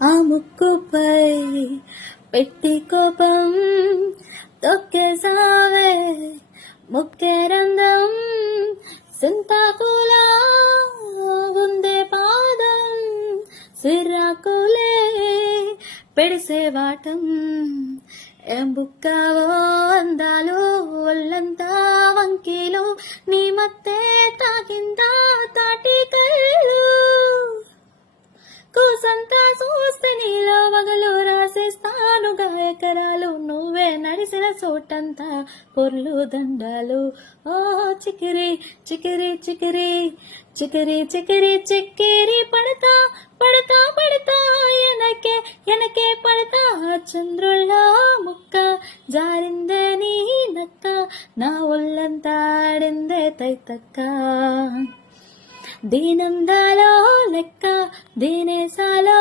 ఆ ముక్కుపై పెట్టి కోపం తొక్కేసావే ముక్కే రంధ్రం సింతాకులా ఉందే పాదం సిర్రాకులే పెడిసే వాటం ఏం బుక్కావో అందాలు ఒళ్ళంతా వంకీలు నీ మత్తే తాకిందా తాటి కళ్ళు కూసంతా చూస్తే నీలో వగలు రాసేస్తాను గాయకరాలు నువ్వే నడిసిన చోటంతా పొర్లు దండాలు ఓ చికిరి చికిరి చికిరి చికిరి చికిరి చిక్కిరి పడతా పడతా పడతా ఎనకే ఎనకే పడతా చంద్రుల్లో ముక్క జారిందే నీ నక్క నా ఒళ్ళంతా ఆడిందే తైతక్క దీనందాలో లెక్క దీనేసాలో